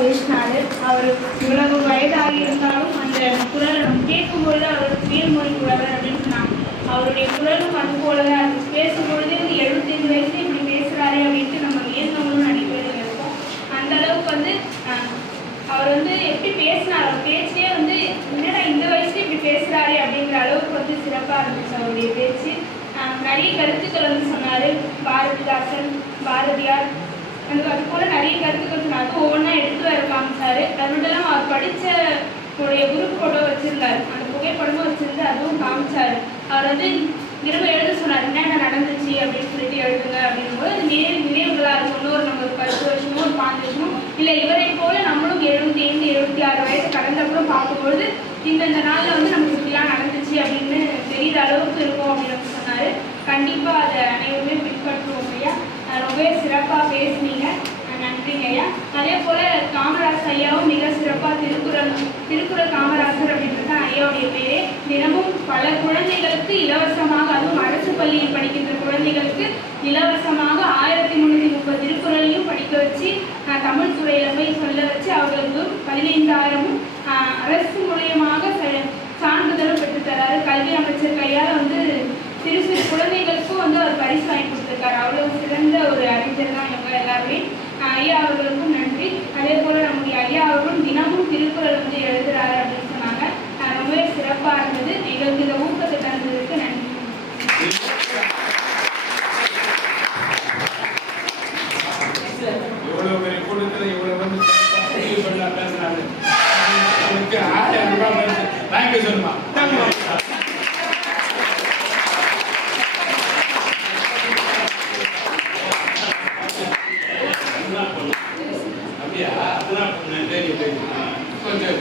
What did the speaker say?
பேசினாரு. அவர் இவ்வளவு வயதாகி இருந்தாலும் அந்த குரலை நம்ம கேட்கும்பொழுது அவர் வீரமொழி குரவர் அப்படின்னு சொன்னாங்க. அவருடைய குரலும் அது போலதான் பேசும்பொழுது 75 வயசுல இப்படி பேசுறாரு அப்படின்ட்டு நம்ம ஏற்கனவும் நினைக்கிறதுல இருக்கோம். அந்த அளவுக்கு அவர் எப்படி பேசினார், அவர் பேச்சே என்னடா இந்த வயசுல இப்படி பேசுறாரு அப்படிங்கிற அளவுக்கு சிறப்பா இருந்துச்சு அவருடைய பேச்சு. நிறைய கருத்துக்கள் சொன்னாரு. பாரதிதாசன், பாரதியார் அது போல நிறைய கருத்துக்கள் சொன்னாரு. ஒவ்வொன்றா எடுத்து வர காமிச்சாரு. அது மட்டும் இல்லாமல் அவர் படித்த குரூப் போட்டோ வச்சிருந்தாரு, அந்த புகைப்படமும் வச்சிருந்து அதுவும் காமிச்சாரு. அவர் திரும்ப எழுத சொன்னார், என்னென்ன நடந்துச்சு அப்படின்னு சொல்லிட்டு எழுதுங்க அப்படின்னும் போது அது நினைவுகளாக இருக்கும். இன்னொரு நம்ம ஒரு 10 வருஷமோ ஒரு 5 வருஷமோ இல்லை இவரை போல நம்மளும் 75, 76 வயசு கடந்தப்பறம் பார்க்கும்பொழுது இந்த நாளில் நமக்கு இப்படிலாம் நடந்துச்சு அப்படின்னு தெரிகிற அளவுக்கு இருக்கும் அப்படின்னு சொன்னார். கண்டிப்பாக அதை அனைவருமே பின்பற்றுவோம் ஐயா. ரொம்பவே சிறப்பாக பேசுனீங்க, நன்றிங்க ஐயா. அதே போல் காமராஜ் ஐயாவும் மிக சிறப்பாக திருக்குறள் காமராஜர் அப்படின்றது தான் ஐயாவுடைய பேரே. தினமும் பல குழந்தைகளுக்கு இலவசமாக, அதுவும் அரசு பள்ளியில் படிக்கின்ற குழந்தைகளுக்கு இலவசமாக 1330 திருக்குறளையும் படிக்க வச்சு தமிழ் துறையில் போய் சொல்ல வச்சு அவர்களுக்கு 15,000 அரசு மூலியமாக சான்றிதழும் பெற்றுத்தராரு. கல்வி அமைச்சர் கையால் சிறு சிறு குழந்தைகளுக்கும் அவர் பரிசு வாங்கி கொடுத்துருக்காரு. அவ்வளவு சிறந்த ஒரு அறிஞர் தான் இவங்க எல்லாருமே. ஐயா அவர்களுக்கும் நன்றி. அதே போல நம்முடைய ஐயா அவர்களும் தினமும் திருக்குறள் எழுதுறாரு அப்படின்னு சொன்னாங்க. ரொம்பவே சிறப்பாக இருந்தது. எங்களுக்கு இந்த ஊக்கத்தை தந்ததுக்கு நன்றி. அப்படியா? அதெல்லாம் கொஞ்சம்